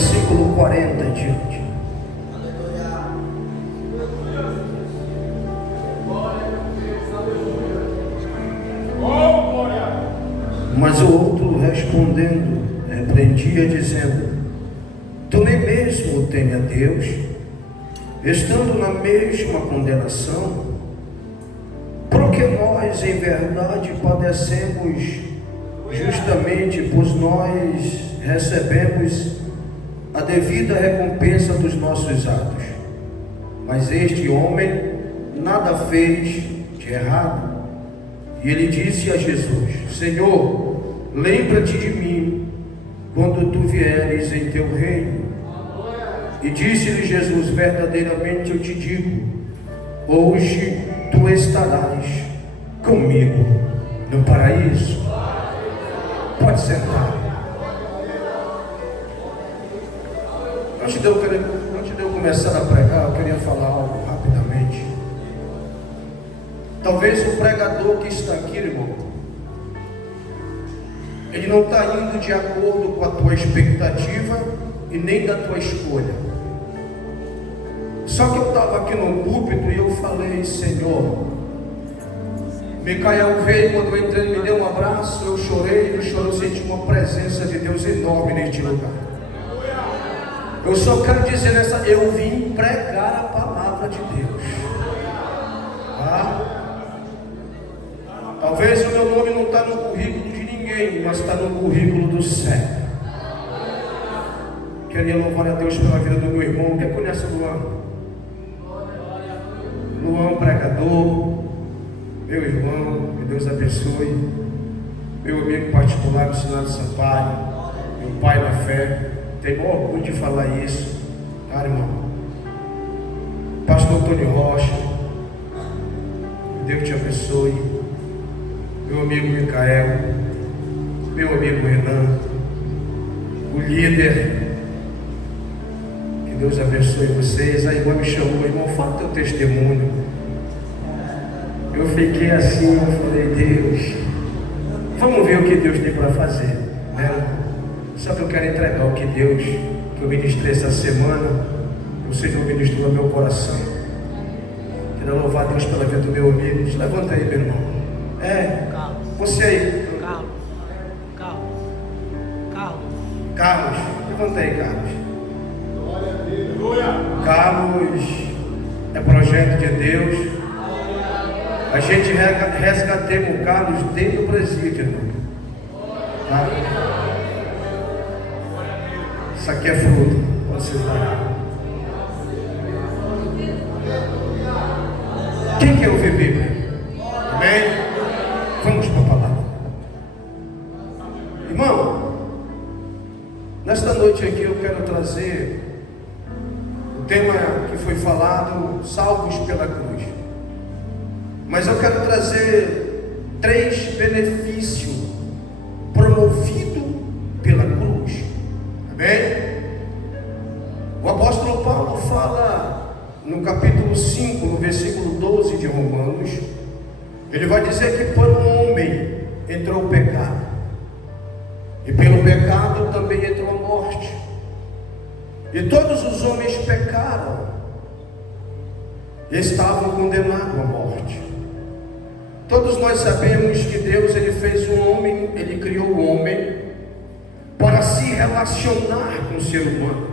versículo 40 em diante. Mas o outro respondendo, repreendia, dizendo: tu nem mesmo teme a Deus, estando na mesma condenação? Porque nós em verdade padecemos justamente, pois nós recebemos a devida recompensa dos nossos atos. Mas este homem nada fez de errado. E ele disse a Jesus: Senhor, lembra-te de mim quando tu vieres em teu reino. E disse-lhe Jesus: verdadeiramente eu te digo, hoje tu estarás comigo no paraíso. Pode sentar. Antes de eu começar a pregar, eu queria falar algo rapidamente. Talvez o pregador que está aqui, irmão, ele não está indo de acordo com a tua expectativa e nem da tua escolha. Só que eu estava aqui no púlpito e eu falei: Senhor, Micael veio, quando eu entrei, me deu um abraço, eu chorei, eu senti uma presença de Deus enorme neste lugar. Eu só quero dizer eu vim pregar a palavra de Deus. Talvez o meu nome não está no currículo de ninguém, mas está no currículo do céu. Queria louvar a Deus pela vida do meu irmão. Quem conhece o Luan? Luan, pregador, meu irmão, que Deus abençoe. Meu amigo particular, missionário Sampaio, meu pai na fé. Tenho orgulho de falar isso, tá, irmão? Pastor Antônio Rocha, que Deus te abençoe. Meu amigo Micael, meu amigo Renan, o líder, que Deus abençoe vocês. A irmã me chamou: irmão, fala teu testemunho. Eu fiquei assim, eu falei: Deus, vamos ver o que Deus tem para fazer, né? Só que eu quero entregar o que Deus, que eu ministrei essa semana, o Senhor ministrou no meu coração. Quero louvar a Deus pela vida do meu amigo. Se levanta aí, meu irmão. Você aí. Carlos, levanta aí, Carlos. Carlos é projeto de Deus. A gente resgatemos o Carlos dentro do presídio, irmão. Tá? Isso aqui é fruto. Pode sentar. Quem quer ouvir Bíblia? Amém? Vamos para a palavra. Irmão, nesta noite aqui eu quero trazer o tema que foi falado: salvos pela cruz. Mas eu quero trazer 3 benefícios promovidos pela cruz. Amém? O apóstolo Paulo fala no capítulo 5, no versículo 12 de Romanos. Ele vai dizer que por um homem entrou o pecado, e pelo pecado também entrou a morte, e todos os homens pecaram e estavam condenados à morte. Todos nós sabemos que Deus, ele fez um homem, ele criou o homem para se relacionar com o ser humano.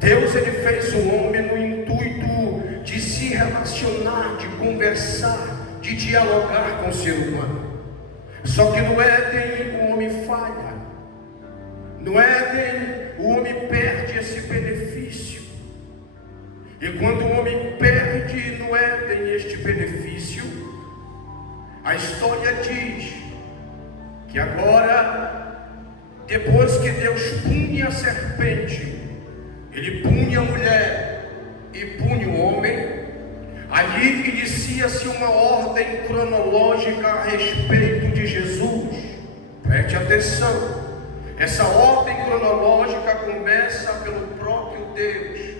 Deus, ele fez o homem no intuito de se relacionar, de conversar, de dialogar com o ser humano. Só que no Éden o homem falha. No Éden o homem perde esse benefício. E quando o homem perde no Éden este benefício, a história diz que agora, depois que Deus punha a serpente, ele punha a mulher e punha o homem, ali inicia-se uma ordem cronológica a respeito de Jesus. Preste atenção. Essa ordem cronológica começa pelo próprio Deus.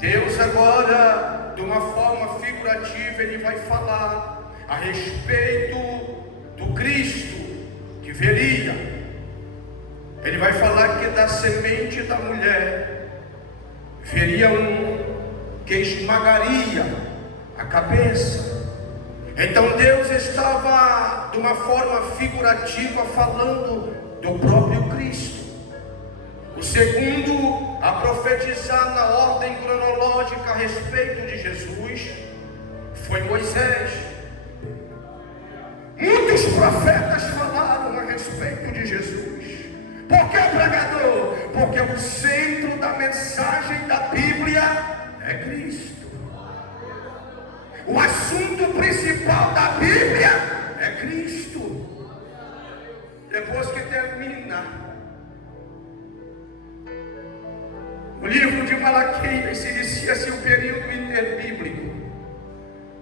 Deus agora, de uma forma figurativa, ele vai falar a respeito do Cristo que viria. Ele vai falar que da semente da mulher viria um que esmagaria a cabeça. Então Deus estava de uma forma figurativa falando do próprio Cristo. O segundo a profetizar na ordem cronológica a respeito de Jesus foi Moisés. Muitos profetas falaram a respeito de Jesus. Por que, pregador? Porque o centro da mensagem da Bíblia é Cristo. O assunto principal da Bíblia é Cristo. Depois que termina o livro de Malaquias, se inicia-se o período interbíblico.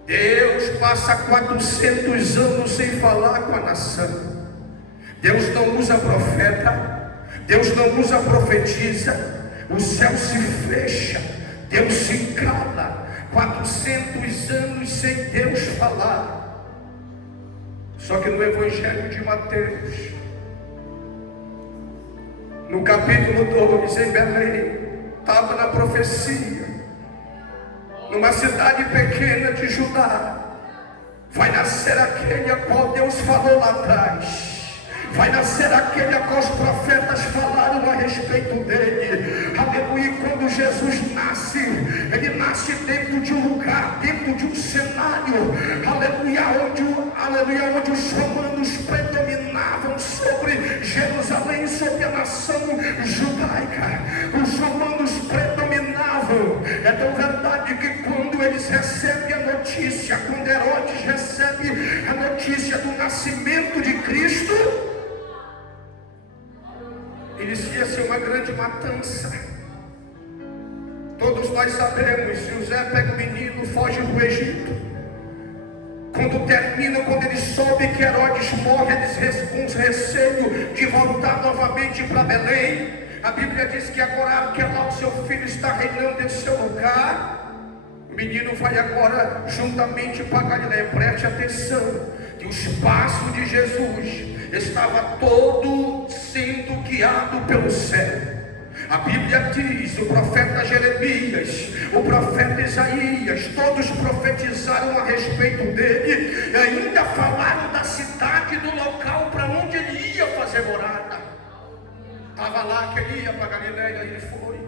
Deus passa 400 anos sem falar com a nação. Deus não usa profeta, Deus não usa profetiza, o céu se fecha, Deus se cala. 400 anos sem Deus falar. Só que no Evangelho de Mateus, no capítulo 2, em Belém, estava na profecia, numa cidade pequena de Judá, vai nascer aquele a qual Deus falou lá atrás. Vai nascer aquele a qual os profetas falaram a respeito dele. Aleluia. E quando Jesus nasce, ele nasce dentro de um lugar, dentro de um cenário, aleluia, onde os romanos predominavam sobre Jerusalém, sobre a nação judaica. Os romanos predominavam. É tão verdade que quando eles recebem a notícia, quando Herodes recebe a notícia do nascimento de Cristo, inicia-se uma grande matança. Todos nós sabemos, José pega o menino, foge do Egito. Quando termina, quando ele soube que Herodes morre, eles com receio de voltar novamente para Belém. A Bíblia diz que agora que o seu filho está reinando em seu lugar, o menino vai agora juntamente para Galileia. Preste atenção, que o espaço de Jesus estava todo sendo guiado pelo céu. A Bíblia diz, o profeta Jeremias, o profeta Isaías, todos profetizaram a respeito dele, e ainda falaram da cidade, do local para onde ele ia fazer morada. Estava lá que ele ia para Galileia, ele foi.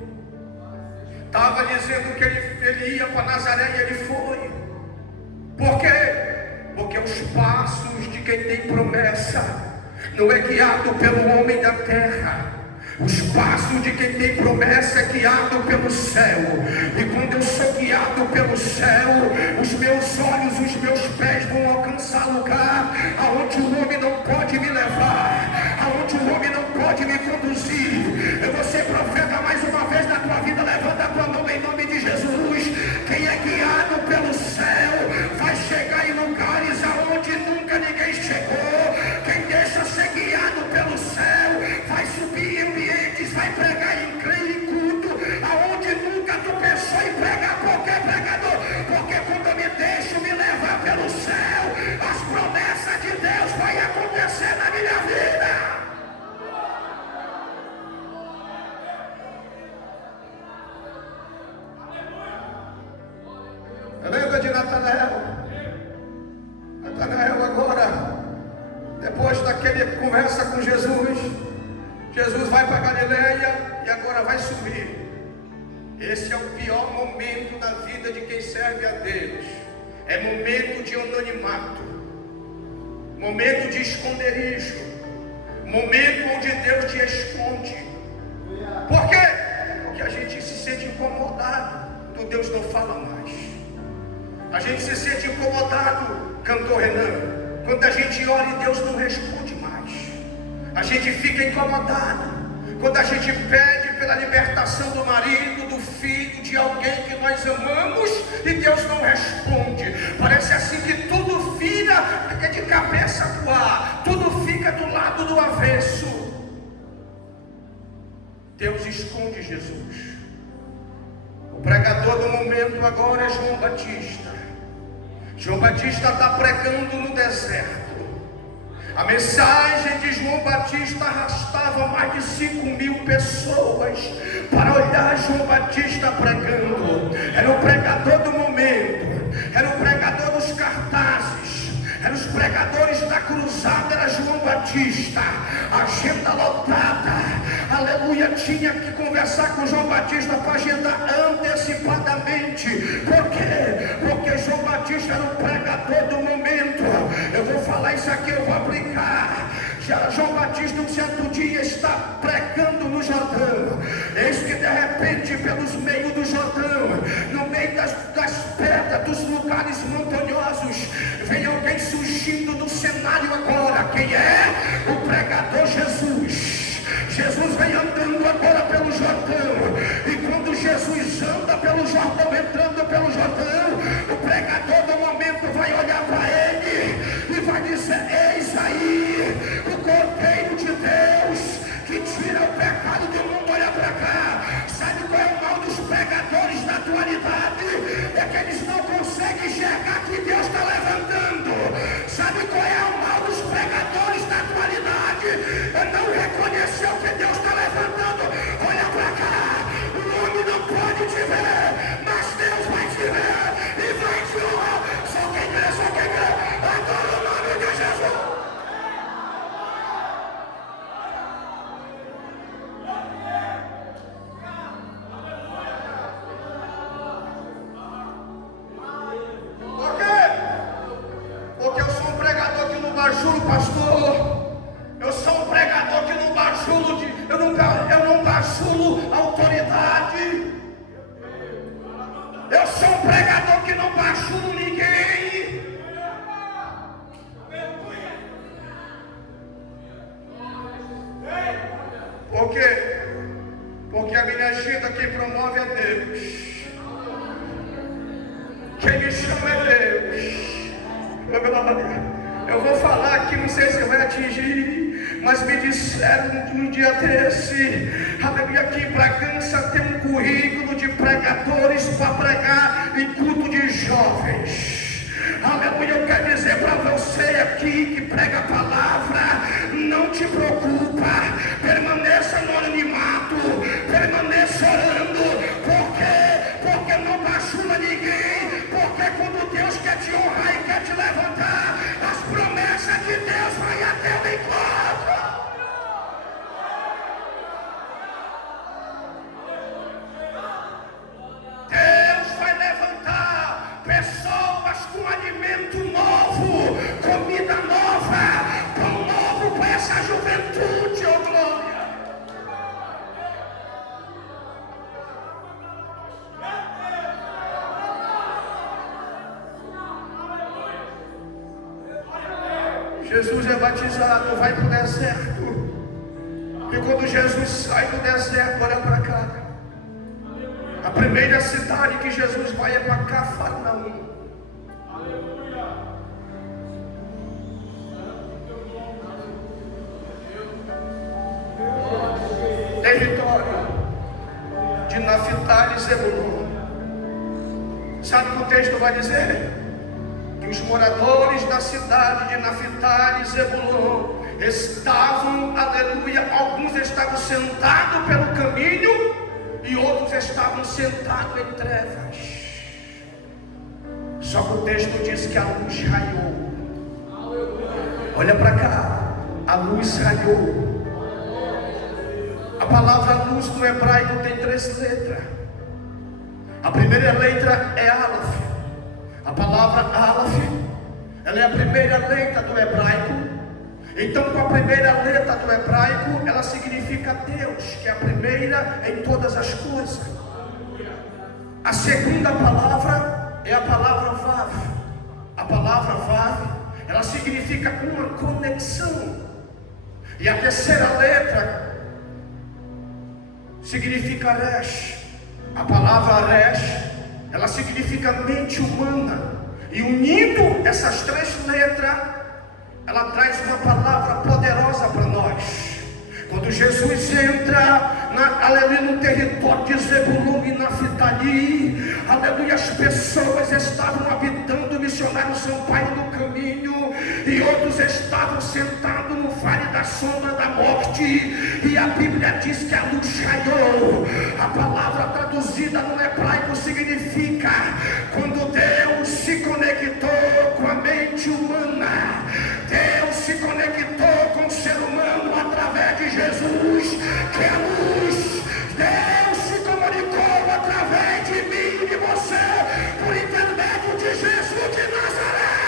Estava dizendo que ele ia para Nazaré, e ele foi. Por quê? Porque os passos de quem tem promessa não é guiado pelo homem da terra. Os passos de quem tem promessa é guiado pelo céu. E quando eu sou guiado pelo céu, os meus olhos, os meus pés vão alcançar lugar aonde o homem não pode me levar, aonde o homem não pode me conduzir. Eu vou ser profeta mais uma vez na tua vida. Levanta a tua mão em nome de Jesus. Quem é guiado pelo céu vai chegar em lugares aonde nunca ninguém chegou. Quem deixa ser guiado pelo céu vai subir em ambientes, vai pregar em culto aonde nunca tu pensou em pregar. Qualquer pregador, porque quando eu me deixo me levar pelo céu, as promessas de Deus vai acontecer na minha vida. Lembra de Natanael? Natanael agora, depois daquele conversa com Jesus, Jesus vai para Galileia e agora vai subir. Esse é o pior momento da vida de quem serve a Deus. É momento de anonimato, momento de esconderijo, momento onde Deus te esconde. Por quê? Porque a gente se sente incomodado quando Deus não fala mais. A gente se sente incomodado, cantor Renan, quando a gente ora e Deus não responde mais. A gente fica incomodado quando a gente pede pela libertação do marido, do filho, de alguém que nós amamos e Deus não responde. Parece assim que tudo vira de cabeça pro ar, tudo fica do lado do avesso. Deus esconde Jesus. O pregador do momento agora é João Batista. João Batista está pregando no deserto. A mensagem de João Batista arrastava mais de 5.000 pessoas para olhar João Batista pregando. Era o pregador do momento, era o pregador dos cartazes, eram os pregadores da cruzada, era João Batista. Agenda lotada, aleluia, tinha que conversar com João Batista para agendar antecipadamente. Por quê? Porque João Batista era o pregador do momento. Eu vou falar isso aqui, eu vou aplicar. João Batista um certo dia está pregando no Jordão. Eis que de repente pelos meios do Jordão, no meio das pedras, dos lugares montanhosos, vem alguém surgindo no cenário agora. Quem é? O pregador Jesus. Jesus vem andando agora pelo Jordão. E quando Jesus anda pelo Jordão, entrando pelo Jordão, o pregador do momento vai olhar para ele e vai dizer: eis aí o Cordeiro de Deus que tira o pecado do mundo. Olha para cá. Sabe qual é o mal dos pregadores da atualidade? É que eles não conseguem enxergar que Deus está levantando. Sabe qual é o mal dos pregadores da atualidade? É não reconhecer o que Deus está levantando. Olha para cá. O homem não pode te ver, mas Deus vai te ver e vai te honrar. Só quem crê, só quem crê. Adora o nome de Jesus. Juro, pastor, eu sou um pregador que não bajulo, eu não bajulo autoridade. Eu sou um pregador que não bajulo ninguém. Por quê? Porque a minha agenda quem promove é Deus. Quem me chama é Deus. Eu vou falar aqui, não sei se vai atingir, mas me disseram um dia desse, aleluia, aqui em Bragança tem um currículo de pregadores para pregar em culto de jovens. Aleluia, eu quero dizer para você aqui que prega a palavra, não te preocupa, permaneça no anonimato, permaneça orando. Por quê? Porque não bajula ninguém. Porque quando Deus quer te honrar e quer te levantar, as promessas de Deus vai até o encontro. Deus vai levantar pessoas com alimento novo, comida nova, pão novo para essa juventude, oh glória. Jesus é batizado, vai para o deserto. E quando Jesus sai do deserto, olha para cá. A primeira cidade que Jesus vai é para Cafarnaum. Território de Naftali e Zebulon. Sabe o que o texto vai dizer? Que os moradores da cidade de Naftali e Zebulon estavam, aleluia, alguns estavam sentados pelo caminho e outros estavam sentados em trevas. Só que o texto diz que a luz raiou. Olha para cá, a luz raiou. A palavra luz no hebraico tem 3 letras. A primeira letra é Aleph. A palavra Aleph, ela é a primeira letra do hebraico. Então, com a primeira letra do hebraico, ela significa Deus, que é a primeira em todas as coisas. A segunda palavra é a palavra Vav. A palavra Vav, ela significa uma conexão. E a terceira letra significa Resh. A palavra Resh, ela significa mente humana. E unindo essas 3 letras, ela traz uma palavra poderosa para nós. Quando Jesus entra aleluia, no território de Zebulon e Naftali, aleluia, as pessoas estavam habitando, o missionário Sampaio no caminho, e e outros estavam sentados no vale da sombra da morte, e a Bíblia diz que a luz raiou. A palavra traduzida no hebraico significa quando Deus se conectou com a mente humana. Deus se conectou com o ser humano através de Jesus, que é a luz. Deus se comunicou através de mim e de você, por intermédio de Jesus de Nazaré.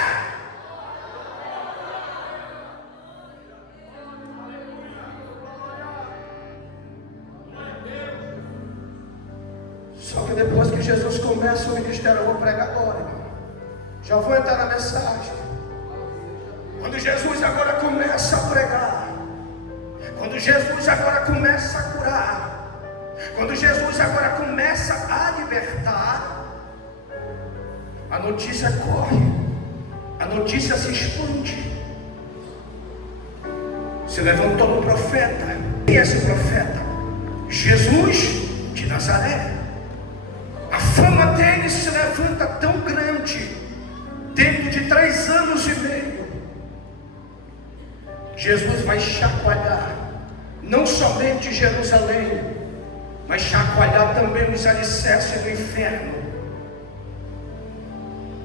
Só que depois que Jesus começa o ministério, eu vou pregar agora, irmão. Já vou entrar na mensagem. Quando Jesus agora começa a pregar, quando Jesus agora começa a curar, quando Jesus agora começa a libertar, a notícia corre, a notícia se expande. Se levantou um profeta. Quem é esse profeta? Jesus de Nazaré. A fama dele se levanta tão grande, dentro de 3 anos e meio. Jesus vai chacoalhar não somente Jerusalém, mas chacoalhar também os alicerces do inferno.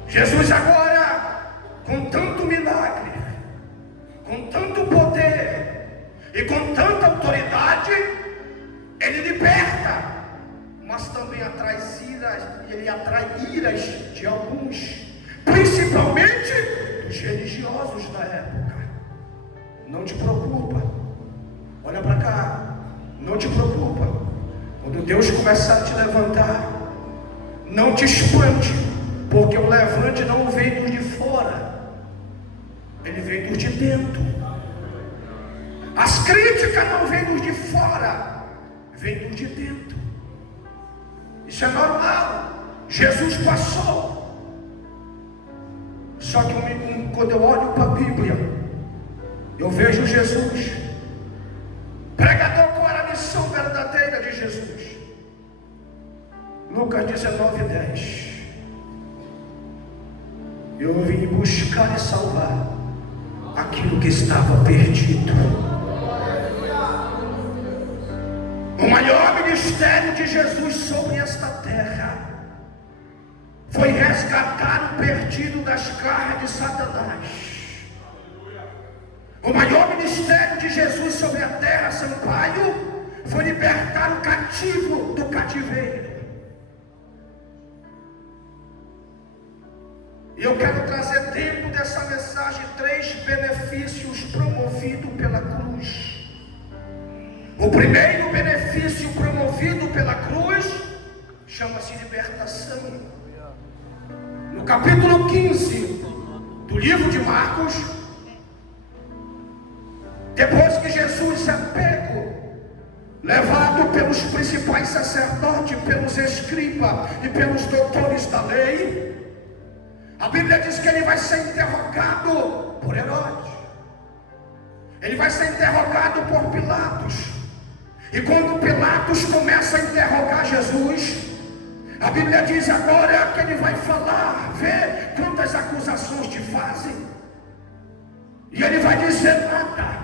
Jesus agora, com tanto milagre, com tanto poder e com tanta autoridade, ele liberta, mas também ele atrai iras de alguns, principalmente dos religiosos da época. Não te preocupa, olha para cá, não te preocupa. Quando Deus começar a te levantar, não te espante, porque o levante não vem dos de fora, ele vem dos de dentro. As críticas não vêm dos de fora, vem dos de dentro. Isso é normal. Jesus passou. Só que quando eu olho para a Bíblia, eu vejo Jesus, pregador. Qual era a missão verdadeira de Jesus? Lucas 19:10. Eu vim buscar e salvar aquilo que estava perdido. O maior ministério de Jesus sobre esta terra foi resgatar o perdido das garras de Satanás. O maior ministério de Jesus sobre a terra, Sampaio, foi libertar o cativo do cativeiro. E eu quero trazer dentro dessa mensagem 3 benefícios promovidos pela cruz. O primeiro benefício promovido pela cruz chama-se libertação. No capítulo 15 do livro de Marcos, depois que Jesus é pego, levado pelos principais sacerdotes, pelos escribas e pelos doutores da lei, a Bíblia diz que ele vai ser interrogado por Herodes, ele vai ser interrogado por Pilatos. E quando Pilatos começa a interrogar Jesus, a Bíblia diz agora que ele vai falar, vê quantas acusações te fazem, e ele vai dizer nada.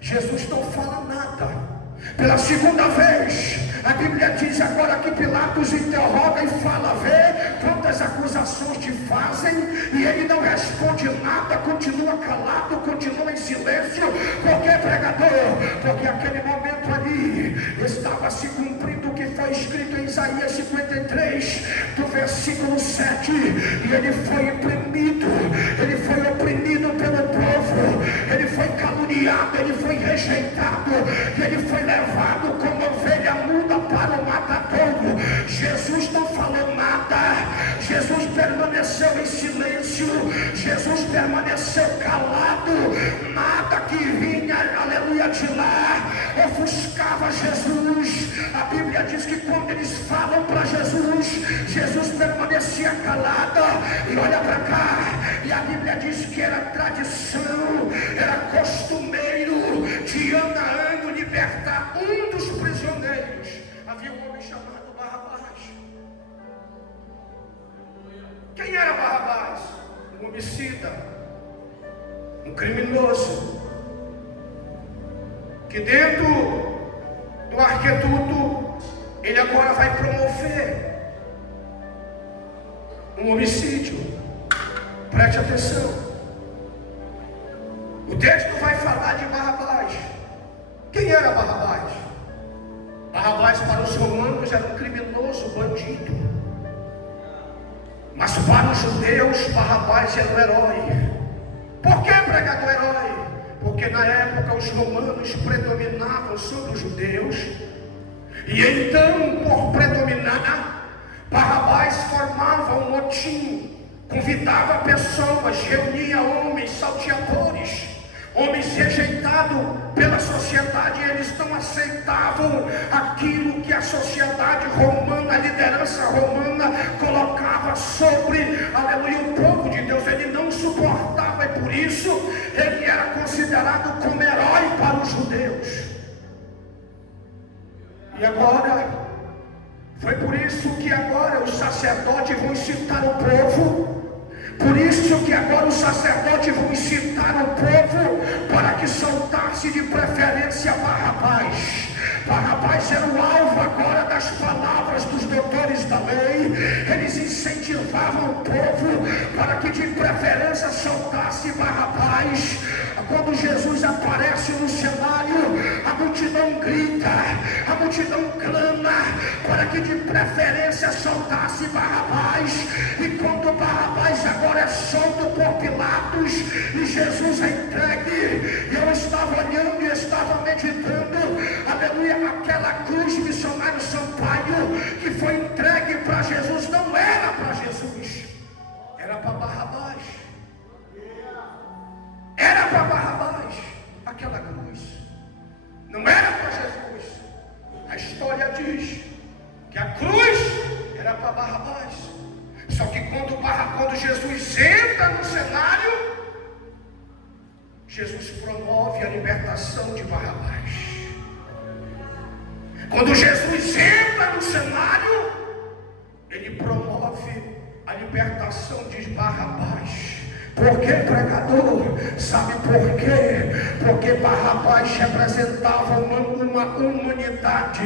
Jesus não fala nada. Pela segunda vez, a Bíblia diz agora que Pilatos interroga e fala, vê quantas acusações te fazem, e ele não responde nada, continua calado, continua em silêncio. Por que, pregador? Porque aquele momento ali estava se cumprindo o que foi escrito em Isaías 53, do versículo 7, e ele foi oprimido pelo povo, ele foi caluniado, ele foi rejeitado, ele foi levado como ovelha muda para o matadouro. Jesus não falou nada, Jesus permaneceu em silêncio, Jesus permaneceu calado. Nada que vinha, aleluia, de lá ofuscava Jesus. A Bíblia diz que quando eles falam para Jesus, Jesus permanecia calado. E olha para cá, e a Bíblia diz que era tradição, era costumeiro de ano a ano libertar um dos prisioneiros. Havia um homem chamado Barrabás. Quem era Barrabás? Um homicida, um criminoso, que dentro do arqueduto ele agora vai promover um homicídio. Preste atenção. O texto vai falar de Barrabás. Quem era Barrabás? Barrabás para os romanos era um criminoso, bandido. Mas para os judeus, Barrabás era um herói. Por que, pregador, herói? Porque na época os romanos predominavam sobre os judeus. E então, por predominar, Barrabás formava um motim, convidava pessoas, reunia homens salteadores, homens rejeitados pela sociedade. Eles não aceitavam aquilo que a sociedade romana, a liderança romana colocava sobre, aleluia, o povo de Deus. Ele não suportava, e por isso ele era considerado como herói para os judeus. E agora, foi por isso que agora os sacerdotes vão incitar o povo. Por isso que agora os sacerdotes vão incitar o povo para que soltasse de preferência Barrabás. Barrabás era o alvo agora das palavras dos doutores da lei. Eles incentivavam o povo para que de preferência soltasse Barrabás. Quando Jesus aparece no cenário, a multidão grita, a multidão clama para que de preferência soltasse Barrabás. E quando Barrabás agora é solto por Pilatos e Jesus é entregue, eu estava olhando e estava meditando, aleluia, aquela cruz, missionário Sampaio, que foi entregue para Jesus, não era para Jesus, era para Barrabás. Era para Barrabás aquela cruz, não era para Jesus. A história diz que a cruz era para Barrabás. Só que quando Jesus entra no cenário, Jesus promove a libertação de Barrabás. Quando Jesus entra no cenário, ele promove a libertação de Barrabás. Por que, pregador? Sabe por quê? Porque Barrabás representava uma humanidade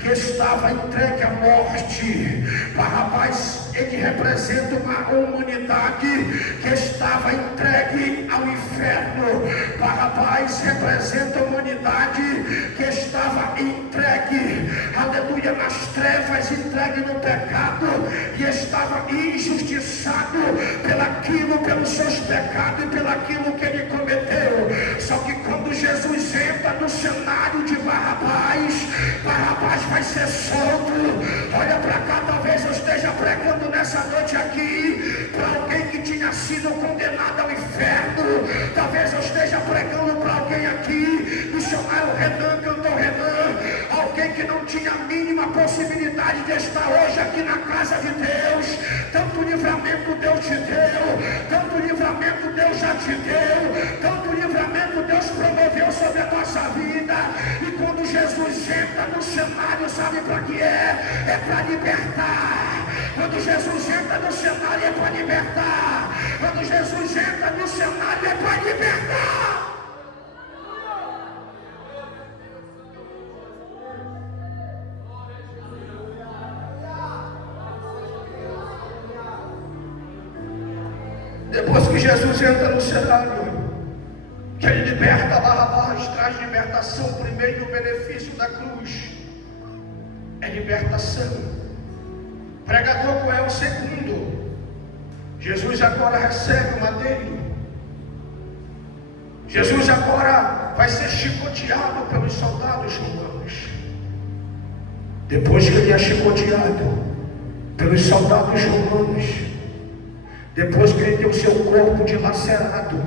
que estava entregue à morte. Barrabás, ele representa uma humanidade que estava entregue ao inferno. Barrabás representa a humanidade que estava entregue, aleluia, nas trevas, entregue no pecado, e estava injustiçado pelos seus pecados e pelaquilo que ele cometeu. Só que quando Jesus entra no cenário de Barrabás, Barrabás vai ser solto. Olha para cá, talvez eu esteja pregando nessa noite aqui para alguém que tinha sido condenado ao inferno. Talvez eu esteja pregando para alguém aqui, missionário Renan, cantor Renan, alguém que não tinha a mínima possibilidade de estar hoje aqui na casa de Deus. Tanto livramento Deus te deu, tanto livramento Deus já te deu, tanto livramento Deus promoveu sobre a nossa vida. E quando Jesus entra no cenário, sabe para que é? É para libertar. Quando Jesus entra no cenário é para libertar. Quando Jesus entra no cenário é para libertar. Depois que Jesus entra no cenário, que ele liberta Barrabás, traz libertação. Primeiro, o benefício da cruz é libertação. Pregador, qual é o segundo? Jesus agora recebe o madeiro. Jesus agora vai ser chicoteado pelos soldados romanos. Depois que ele é chicoteado pelos soldados romanos, depois que ele tem o seu corpo dilacerado,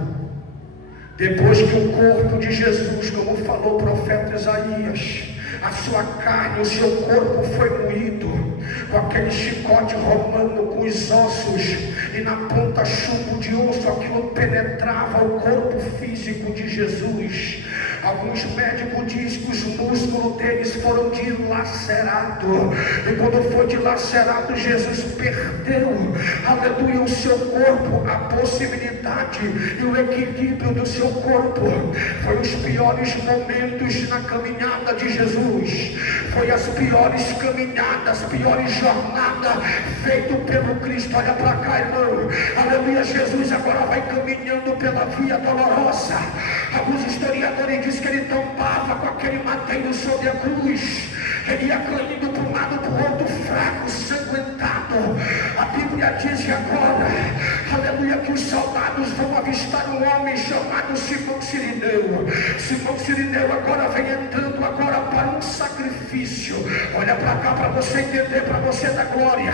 depois que o corpo de Jesus, como falou o profeta Isaías, a sua carne, o seu corpo foi moído com aquele chicote romano, com os ossos, e na ponta chumbo de osso, aquilo penetrava o corpo físico de Jesus. Alguns médicos dizem que os músculos deles foram dilacerados, e quando foi dilacerado, Jesus perdeu, aleluia, o seu corpo, a possibilidade e o equilíbrio do seu corpo. Foi os piores momentos na caminhada de Jesus, foi as piores caminhadas, piores jornadas feito pelo Cristo. Olha para cá, irmão, aleluia. Jesus agora vai caminhando pela via dolorosa. Alguns historiadores dizem que ele tombava com aquele madeiro sobre a cruz, ele ia caindo para um lado, para o outro, fraco, sanguentado. A Bíblia diz agora, aleluia, que os soldados vão avistar um homem chamado Simão Cirineu. Simão Cirineu agora vem entrando agora para um sacrifício. Olha para cá para você entender, para você dar glória.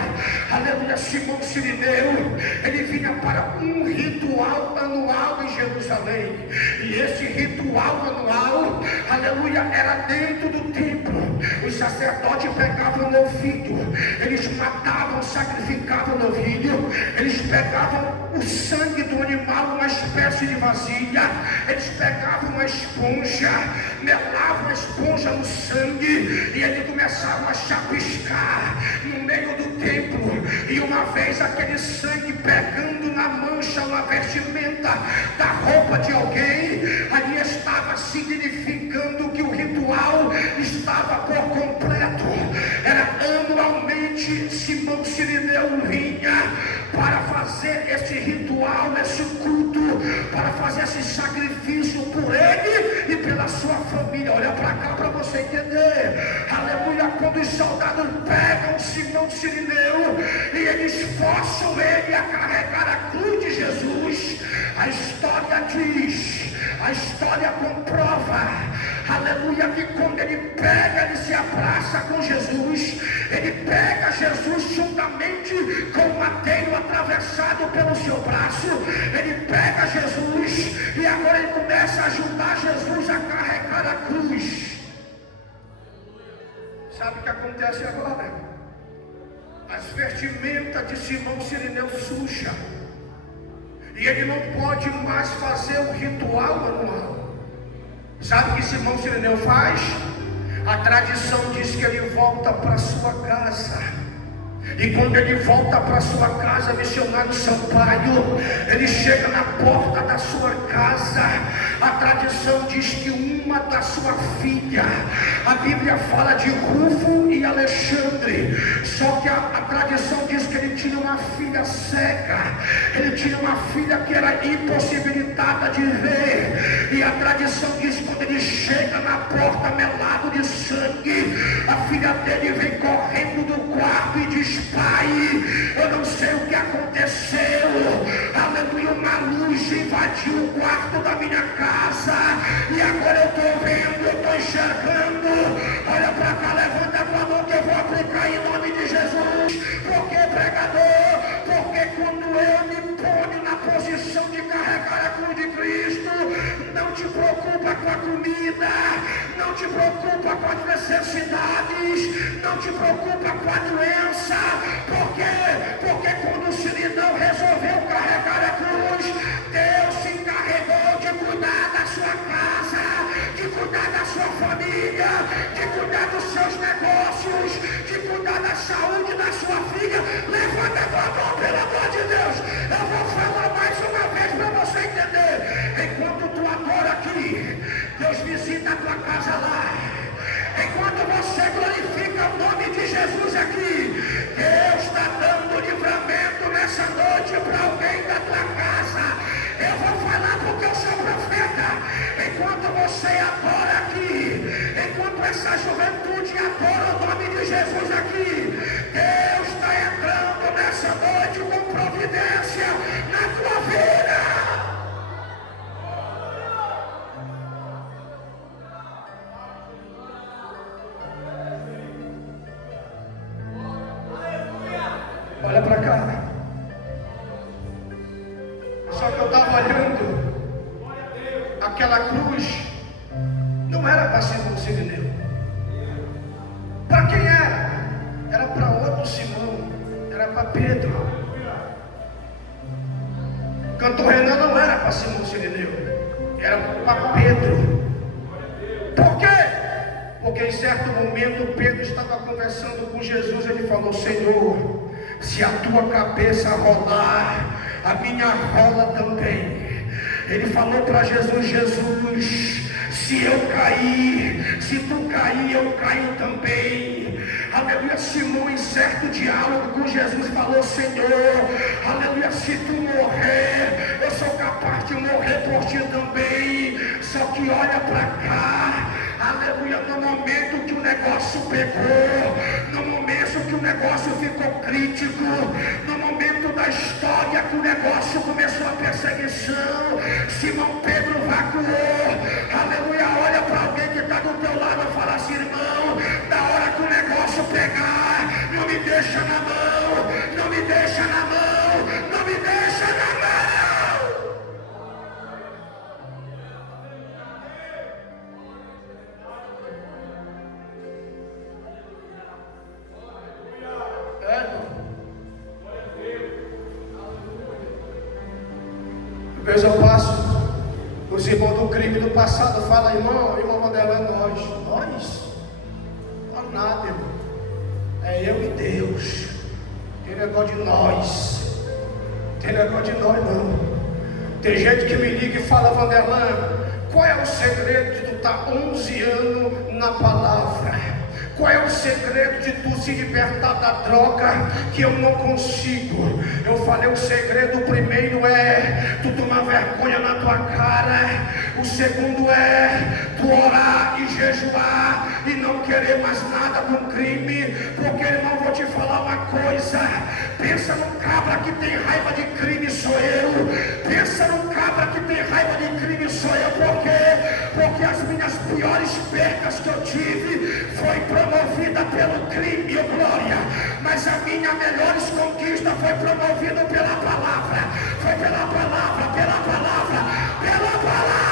Aleluia. Simão Cirineu, ele vinha para um ritual anual em Jerusalém, e esse ritual anual, aleluia, era dentro do templo. Os sacerdotes pegavam o novilho, eles matavam, sacrificavam o novilho, eles pegavam o sangue do animal, uma espécie de vasilha, eles pegavam uma esponja, melavam a esponja no sangue, e eles começavam a chapiscar no meio do templo. E uma vez aquele sangue pegando na mancha, uma vestimenta da roupa de alguém, ali estava significando que o ritual estava por completo. Era anualmente Simão Cirineu vinha para fazer esse ritual, esse culto, para fazer esse sacrifício por ele e pela sua família. Olha para cá para você entender, aleluia. Quando os soldados pegam Simão Cirineu e eles forçam ele a carregar a cruz de Jesus, a história diz, a história comprova, aleluia, que quando ele pega, ele se abraça com Jesus, ele pega Jesus juntamente com o madeiro atravessado pelo seu braço, ele pega Jesus e agora ele começa a ajudar Jesus a carregar a cruz. Sabe o que acontece agora? As vestimentas de Simão Cirineu suja, e ele não pode mais fazer o ritual anual. Sabe o que Simão Cirineu faz? A tradição diz que ele volta para sua casa. E quando ele volta para sua casa, missionário Sampaio, ele chega na porta da sua casa. A tradição diz que uma da sua filha, a Bíblia fala de Rufo e Alexandre, só que a tradição diz que ele tinha uma filha cega, ele tinha uma filha que era impossibilitada de ver, e a tradição diz que quando ele chega na porta melado de sangue, a filha dele vem correndo do quarto e diz: pai, eu não sei o que aconteceu, aleluia, uma luz invadiu o quarto da minha casa, e agora eu estou vendo, eu estou enxergando. Olha para cá, levanta a tua mão que eu vou aplicar em nome de Jesus. Porque, pregador, porque quando eu me ponho na posição de carregar a cruz de Cristo, não te preocupa com a comida, não te preocupa com as necessidades, não te preocupa com a doença. Por quê? Porque quando o Cirineu resolveu carregar a cruz, Deus se encarregou de cuidar da sua casa, de cuidar da sua família, de cuidar dos seus negócios, de cuidar da saúde da sua filha. Levanta a tua mão, pelo amor de Deus. Eu vou falar mais uma vez para você entender. Enquanto tu adora aqui, Deus visita a tua casa lá. Enquanto você glorifica o nome de Jesus aqui, Deus está dando livramento nessa noite para alguém da tua casa. Eu vou falar porque eu sou profeta. Enquanto você adora aqui, enquanto essa juventude adora o nome de Jesus aqui, Deus está entrando nessa noite com providência na tua vida. Olha para cá. Só que eu estava olhando, aquela cruz não era para Simão Cirineu. Para quem era? Era para outro Simão, era para Pedro. O cantor Renan não era para Simão Cirineu, era para Pedro. Por quê? Porque em certo momento Pedro estava conversando com Jesus. Ele falou: Senhor, se a tua cabeça rolar, a minha rola também. Ele falou para Jesus: Jesus, se eu cair, se tu cair, eu caio também. Aleluia. Simão, em certo diálogo com Jesus, falou: Senhor, aleluia, se tu morrer, eu sou capaz de morrer por ti também. Só que olha para cá, aleluia, no momento que o negócio pegou, no momento que o negócio ficou crítico, no momento da história que o negócio começou a perseguição, Simão Pedro vacuou. Aleluia. Olha para alguém que está do teu lado e fala assim: irmão, na hora que o negócio pegar, não me deixa na mão, não me deixa na mão, não me deixa na mão. Às vezes eu passo, os irmãos do crime do passado falam: irmão Vanderlan, nós, não nada, irmão, é eu e Deus, tem negócio de nós, tem negócio de nós não. Tem gente que me liga e fala: Vanderlan, qual é o segredo de tu estar 11 anos na palavra? Qual é o segredo de tu se libertar da droga que eu não consigo? Eu falei: o segredo primeiro é tu tomar vergonha na tua cara. O segundo é tu orar e jejuar e não querer mais nada com crime. Porque, irmão, vou te falar uma coisa: pensa num cabra que tem raiva de crime, sou eu. Pensa num cabra que tem raiva de crime, sou eu. Por quê? Porque as minhas piores percas que eu tive foi promovida pelo crime, oh glória. Mas a minha melhores conquista foi promovida pela palavra. Foi pela palavra, pela palavra, pela palavra.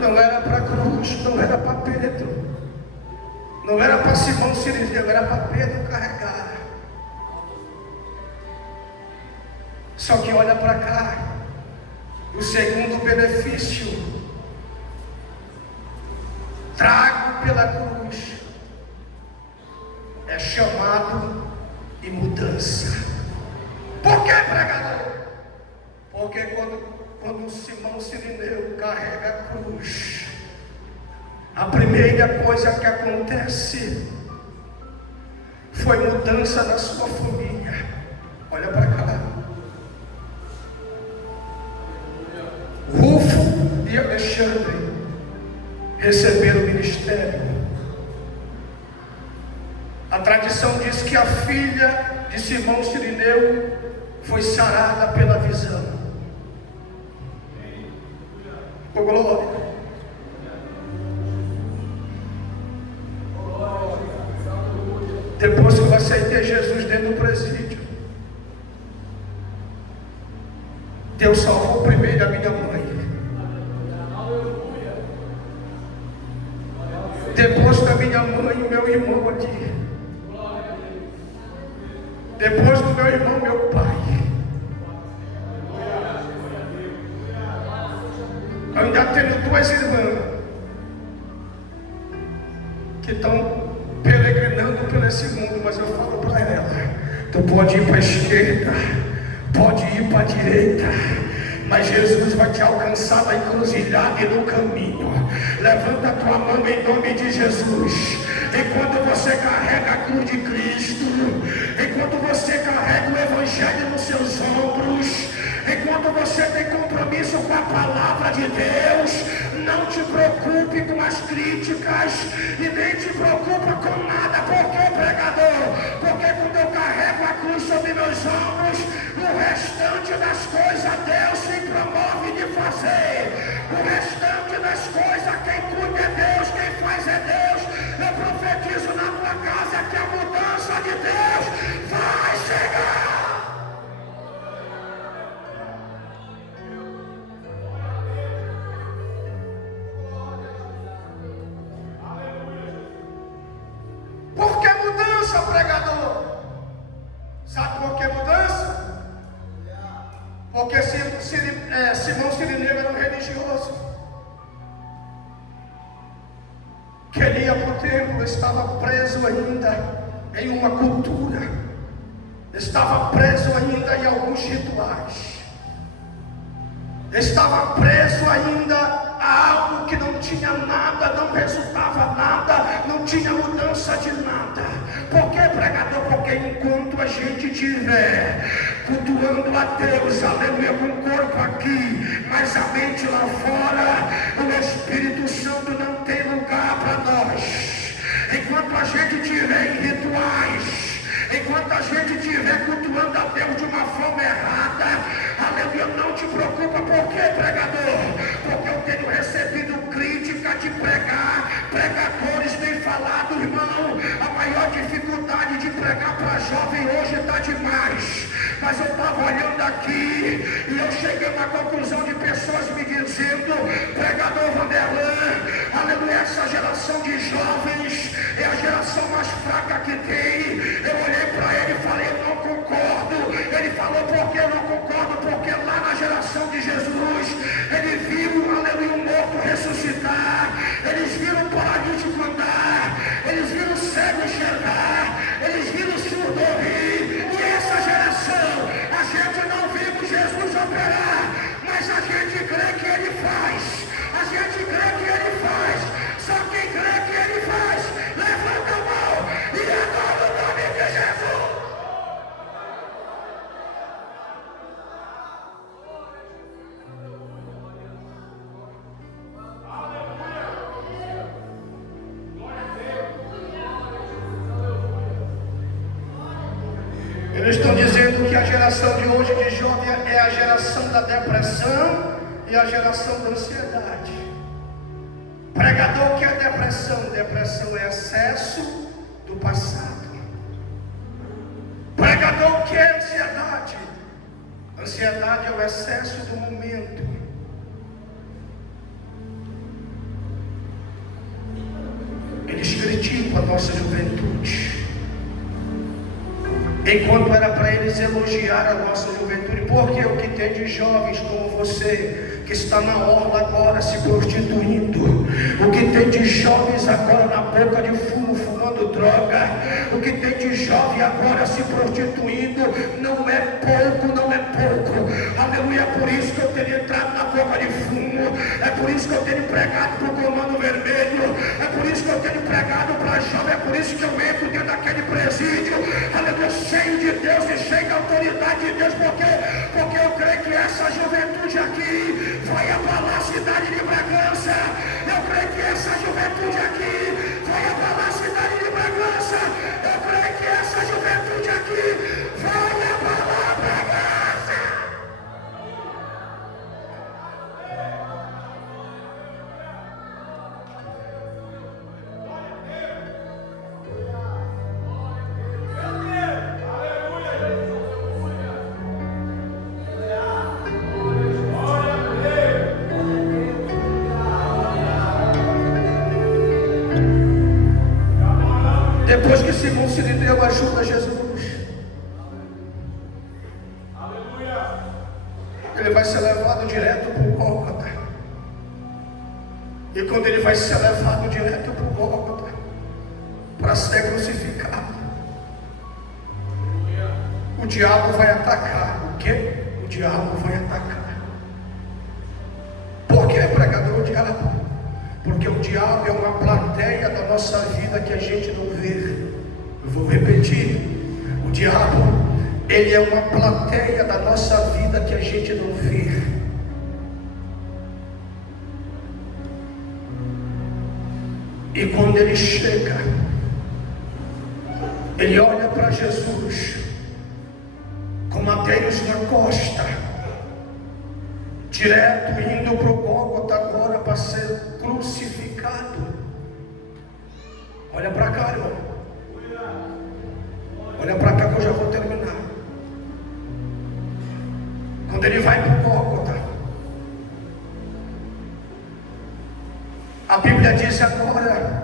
Não era para cruz, não era para Pedro, não era para Simão Cirineu, era para Pedro carregar. Só que olha para cá, o segundo benefício trago pela cruz é chamado e mudança. Por que, pregador? Porque quando Simão Cirineu carrega a cruz, a primeira coisa que acontece foi mudança na sua família. Olha para cá. Rufo e Alexandre receberam o ministério. A tradição diz que a filha de Simão Cirineu foi sarada pela visão. Oh, glória. Depois que eu aceitei Jesus dentro do presídio, Deus salvou primeiro a minha mãe. Depois da minha mãe, o meu irmão aqui. Depois do meu irmão, meu pai. Eu ainda tenho duas irmãs que estão peregrinando por esse mundo, mas eu falo para ela: tu pode ir para a esquerda, pode ir para a direita, mas Jesus vai te alcançar na encruzilhada e no caminho. Levanta a tua mão em nome de Jesus. Enquanto você carrega a cruz de Cristo, enquanto você carrega o Evangelho nos seus ombros, enquanto você tem compromisso com a palavra de Deus, não te preocupe com as críticas e nem te preocupa com nada. Por que, pregador? Porque quando eu carrego a cruz sobre meus ombros, o restante das coisas Deus se promove de fazer. O restante das coisas, quem cuida é Deus, quem faz é Deus. Eu profetizo na tua casa que a mudança de Deus vai chegar. religioso, que ele ia para o templo, estava preso ainda em uma cultura, estava preso ainda em alguns rituais, estava preso ainda a algo que não tinha nada, não resultava nada, não tinha mudança de nada. Por que, pregador? Porque enquanto a gente tiver cultuando a Deus, aleluia, com o corpo aqui, mas a mente lá fora, o Espírito Santo não tem lugar para nós. Enquanto a gente tiver em rituais, enquanto a gente estiver cultuando a Deus de uma forma errada, aleluia, não te preocupa. Por quê, pregador? Porque eu tenho recebido crítica de pregar, pregadores têm falado, irmão, a maior dificuldade de pregar para jovem hoje está demais. Mas eu estava olhando aqui e eu cheguei na conclusão de pessoas me dizendo: pregador Vanderlan, aleluia, essa geração de jovens é a geração mais fraca que tem. Eu olhei para ele e falei: eu não concordo. Ele falou: por que eu não concordo? Porque lá na geração de Jesus, ele viu, aleluia, um morto ressuscitar, eles viram o paralítico andar, eles viram o cego enxergar, eles viram o surdo ouvir. E essa geração, a gente não viu Jesus operar, mas a gente crê que ele faz, a gente crê que ele faz. Só quem crê que ele faz, levanta a mão e adora o nome de Jesus. Eles estão dizendo que a geração de hoje de jovem é a geração da depressão e a geração da ansiedade. Pregador, que é depressão? Depressão é excesso do passado. Pregador, que é ansiedade? Ansiedade é o excesso do momento. Eles criticam a nossa juventude, enquanto era para eles elogiar a nossa juventude. Porque o que tem de jovens como você, que está na orla agora se prostituindo, o que tem de jovens agora na boca de fumo, fumando droga, o que tem de jovem agora se prostituindo, não é pouco, não é pouco. Aleluia, é por isso que eu tenho entrado na boca de fumo, é por isso que eu tenho pregado para o Comando Vermelho, é por isso que eu tenho pregado para jovem, é por isso que eu entro dentro daquele presídio, aleluia, cheio de Deus e cheio da autoridade de Deus. Porque eu creio que essa juventude aqui vai abalar a cidade de Bragança. Eu creio que essa juventude aqui vai abalar a cidade de Bragança. Eu creio que essa juventude aqui vai abalar Bragança. Depois que Simão Sirineu ajuda Jesus, ele vai ser levado direto para o Gólgota. E quando ele vai ser levado direto para o Gólgota, para ser crucificado, o diabo vai atacar. O quê? O diabo vai atacar. Por que, pregador, o diabo? Porque o diabo é uma plateia da nossa vida que a gente não vê. Eu vou repetir: o diabo, ele é uma plateia da nossa vida que a gente não vê. E quando ele chega, ele olha para Jesus com madeiros na costa, direto indo para o Gólgota agora para ser crucificado. Olha para cá, irmão. Olha para cá que eu já vou terminar. Quando ele vai para o Gólgota, a Bíblia diz agora,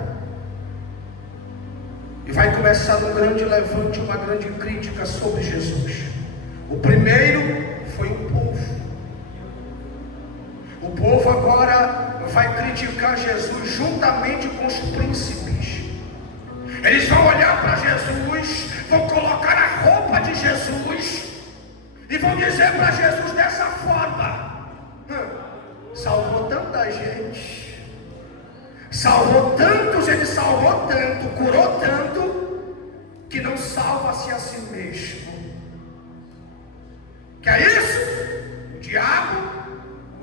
e vai começar um grande levante, uma grande crítica sobre Jesus. O primeiro foi o povo. O povo vai criticar Jesus juntamente com os príncipes. Eles vão olhar para Jesus, vão colocar a roupa de Jesus e vão dizer para Jesus dessa forma: salvou tanta gente, salvou tantos, ele salvou tanto, curou tanto, que não salva-se a si mesmo. Que é isso? O diabo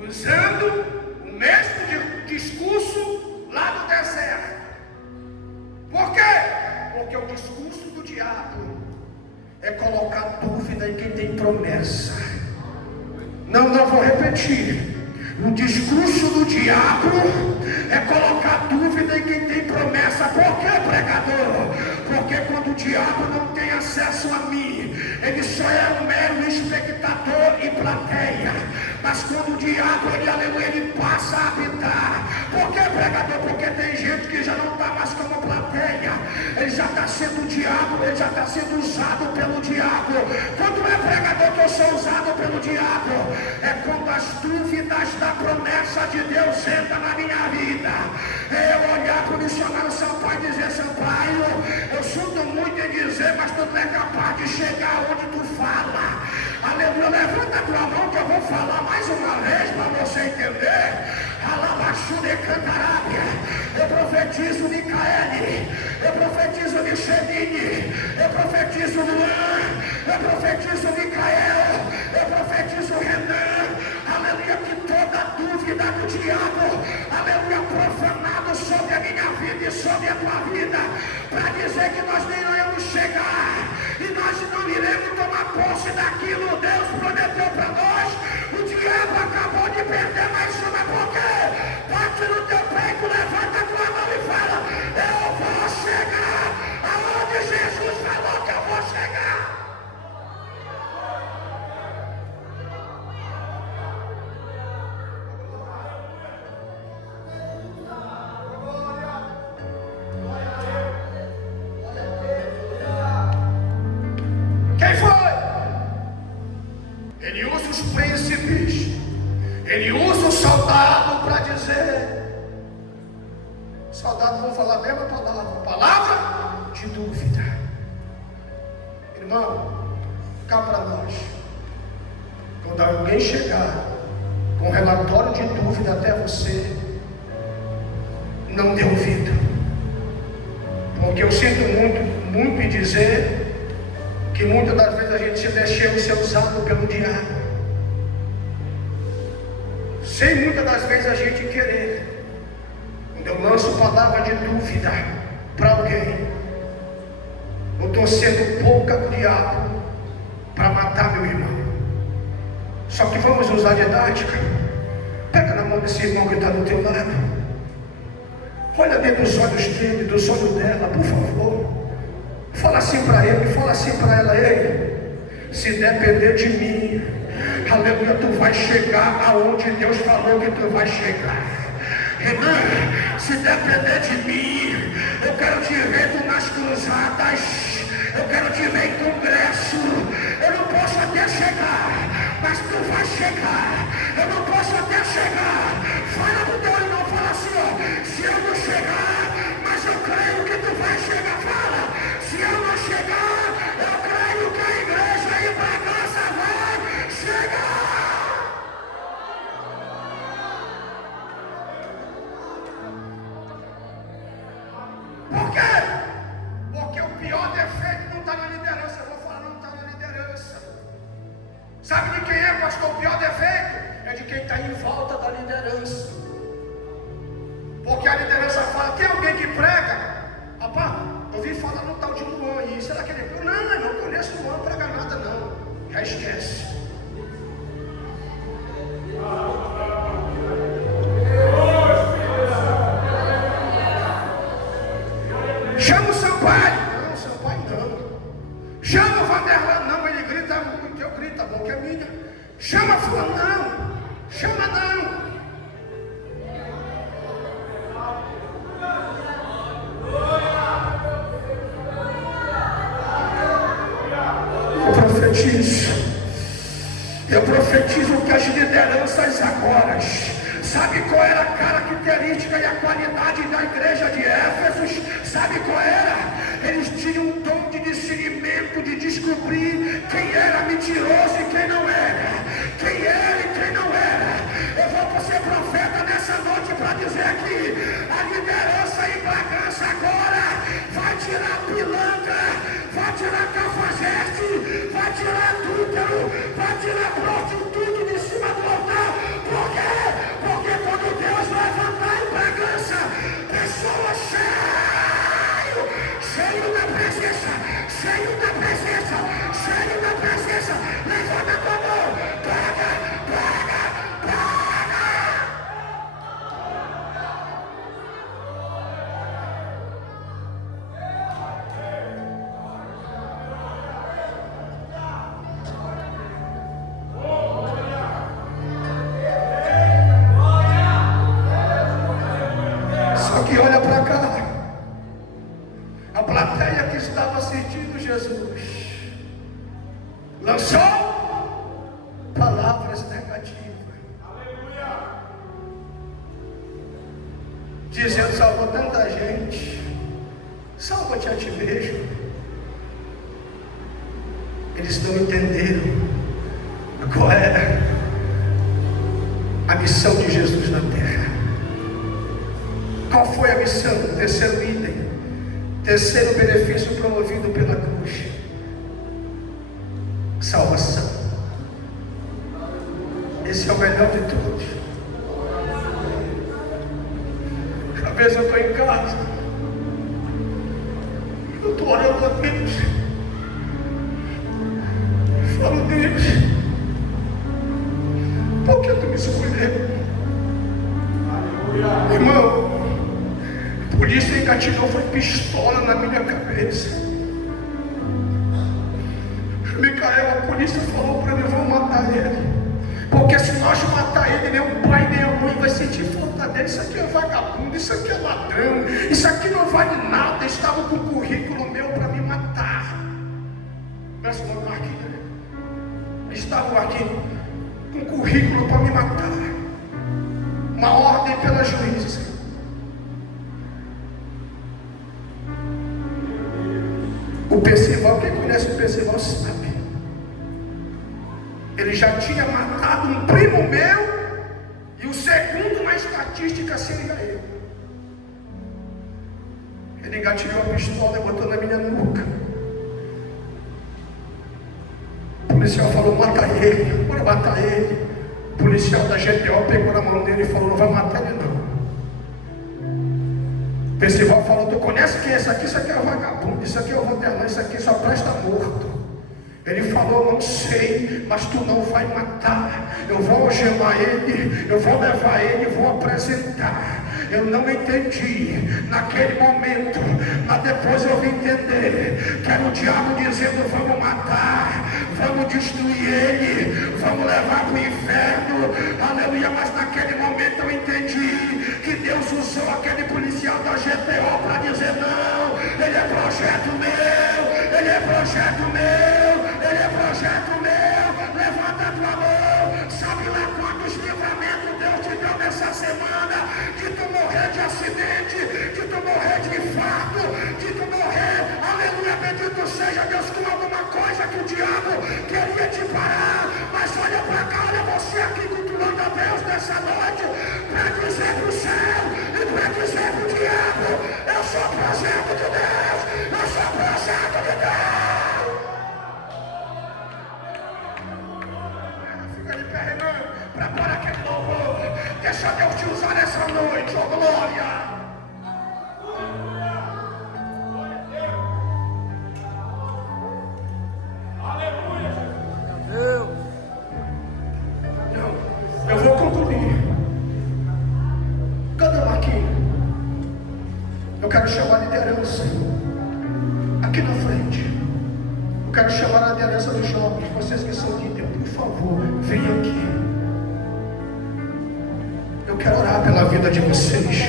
usando o mesmo discurso lá do deserto. Por quê? Porque o discurso do diabo é colocar dúvida em quem tem promessa. Não vou repetir. O discurso do diabo é colocar dúvida em quem tem promessa. Por quê, pregador? Porque quando o diabo não tem acesso a mim, ele só é um mero espectador e plateia. Mas quando o diabo, ele passa a habitar. Por que, pregador? Porque tem gente que já não está mais como plateia. Ele já está sendo o diabo, ele já está sendo usado pelo diabo. Quando é, pregador, que eu sou usado pelo diabo? É quando as dúvidas da promessa de Deus entram na minha vida. Eu olhar para o missionário Sampaio e dizer: Sampaio, eu sinto muito em dizer, mas tu não é capaz de chegar onde tu fala. Aleluia, levanta a tua mão que eu vou falar mais uma vez para você entender. Alabaxude cantarábia. Eu profetizo Micaele, eu profetizo Micheline, eu profetizo Luan, eu profetizo Micael, eu profetizo Renan. Aleluia, que toda dúvida do diabo, aleluia, profanado sobre a minha vida e sobre a tua vida, para dizer que nós nem iremos chegar e nós não iremos tomar posse daquilo que Deus prometeu para nós. O diabo acabou de perder mais uma. Por quê? Bate no teu peito, levanta a tua mão e fala: eu vou chegar aonde Jesus falou que eu vou chegar. Quem foi? Ele usa os príncipes, ele usa o soldado para dizer. Os soldados vão falar a mesma palavra de dúvida. Irmão, cá para nós, quando alguém chegar com relatório de dúvida até você, não dê ouvido. Porque eu sinto muito em dizer que muitas das vezes a gente se deixa ser usado pelo diabo, sem muitas das vezes a gente querer. Quando eu lanço palavra de dúvida para alguém, eu estou sendo pouca do diabo para matar meu irmão. Só que vamos usar didática. Pega na mão desse irmão que está do teu lado, olha dentro dos olhos dele, dos olhos dela, por favor. Fala assim para ele, fala assim para ela: ei, se depender de mim, aleluia, tu vai chegar aonde Deus falou que tu vai chegar. Renan, se depender de mim, eu quero te ver tu nas cruzadas, eu quero te ver em congresso. Eu não posso até chegar, mas tu vai chegar. Eu não posso até chegar. Fala pro teu irmão, fala assim: ó, se eu não chegar, mas eu creio que tu vai chegar. Fala: se eu não chegar, eu creio que a igreja aí para graça vai chegar. Por quê? Porque o pior defeito não está na liderança. Eu vou falar, não está na liderança. Sabe de quem é, pastor? O pior defeito é de quem está em volta da liderança. Porque a liderança fala: tem alguém que prega? Rapaz, eu ouvi falar no tal de Luan aí. Será que ele... Não, eu não conheço o Luan, não prega nada não. Já esquece. Chama o Sampaio. Não, Sampaio não. Chama o Vanderlan. Não, ele grita muito. Eu grito, a boca é minha. Chama fulano. Não. Chama não. Eu profetizo que as lideranças agora Sabe qual era a característica e a qualidade da igreja de Éfeso? Sabe qual era? Eles tinham um dom de discernimento, de descobrir quem era mentiroso e quem não era, quem era e quem não era. Eu vou ser profeta nessa noite para dizer que a liderança em Bragança agora vai tirar pilantra, vai tirar cafajeste, vai tirar adúltero, vai tirar prostituta de cima do altar. Por quê? Porque quando Deus levantar em Bragança, pessoas cheio da presença, cheio da presença, cheio da presença. Levanta a tua mão, praga, praga, praga. Só que olha para cá. A plateia que estava assistindo Jesus lançou palavras negativas, dizendo: salvou tanta gente, salva-te a ti mesmo. Eles não entenderam qual era a missão de Jesus na terra. Qual foi a missão? Terceiro item, terceiro benefício promovido pela cruz: salvação. Esse é o melhor de todos. Às vezes eu estou em casa, eu estou orando a Deus, falo: Deus, por que tu me escolheu? Irmão, a polícia engatilhou, foi pistola na minha cabeça. Micael, a polícia falou para mim: vamos matar ele, porque se nós matar ele, nem o pai nem a mãe vai sentir falta dele. Isso aqui é vagabundo, isso aqui é ladrão, isso aqui não vale nada. Estava com o currículo meu para me matar. Peço o nome do Marquinhos. Estavam aqui com o currículo para me matar. Uma ordem pela juíza. O Percival, quem conhece o Percival sabe. Ele já tinha matado um primo meu e o segundo na estatística seria eu. Ele engatilhou a pistola e botou na minha nuca. O policial falou: mata ele, bora matar ele. O policial da GTO pegou na mão dele e falou: não vai matar ele não. O Percival falou: tu conhece quem é esse aqui? Isso aqui é o vagabundo, isso aqui é o Vanderlan, isso aqui só presta morto. Ele falou: não sei, mas tu não vai matar. Eu vou algemar ele, eu vou levar ele, vou apresentar. Eu não entendi naquele momento, mas depois eu vim entender que era o diabo dizendo: vamos matar, vamos destruir ele, vamos levar para o inferno. Aleluia. Mas naquele momento eu entendi que Deus usou aquele policial da GTO para dizer: não, ele é projeto meu, ele é projeto meu, ele é projeto meu. Levanta a tua mão. Sabe lá quantos livramentos Deus te deu nessa semana? De tu morrer de acidente, de tu morrer de infarto, de tu morrer, aleluia, bendito seja Deus, com alguma coisa que o diabo queria te parar. Mas olha para cá, olha você aqui cultuando a Deus nessa noite, para dizer para o céu e para dizer para o diabo: eu sou projeto de Deus, eu sou projeto de Deus. Fica de pé, irmão, prepara aquele louvor, deixa Deus te usar nessa noite, ó glória. Eu vou concluir. Cadê o Marquinhos? Eu quero chamar a liderança aqui na frente. Eu quero chamar a liderança dos jovens. Vocês que são líderes, por favor, venham aqui. Eu quero orar pela vida de vocês.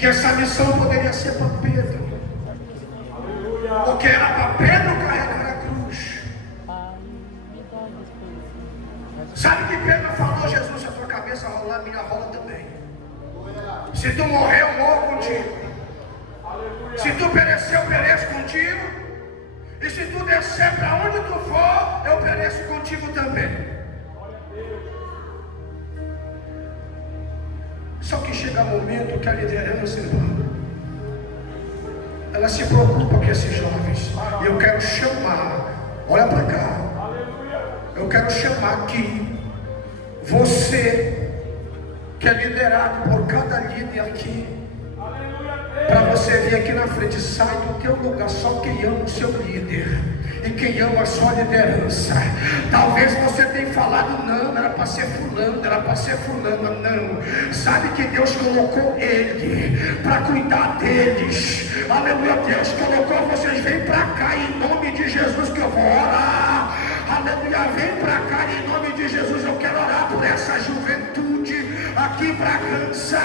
que essa missão poderia ser para Pedro, porque era para Pedro carregar a cruz. Sabe que Pedro falou? Jesus, a tua cabeça rolar, minha rola também. Se tu morrer, eu morro contigo. Se tu perecer, eu pereço contigo. E se tu descer para onde tu for, eu pereço contigo também. Só que chega momento que a liderança, irmão, ela se preocupa com esses jovens. E eu quero chamar, olha para cá, eu quero chamar aqui você que é liderado por cada líder aqui, para você vir aqui na frente. Sai do teu lugar. Só quem ama o seu líder e quem ama a sua liderança. Talvez você tenha falado, não, era para ser fulano, era para ser fulana. Não, sabe que Deus colocou ele para cuidar deles. Aleluia. Deus colocou vocês. Vem para cá em nome de Jesus que eu vou orar. Aleluia. Vem para cá em nome de Jesus. Eu quero orar por essa juventude aqui em Bragança.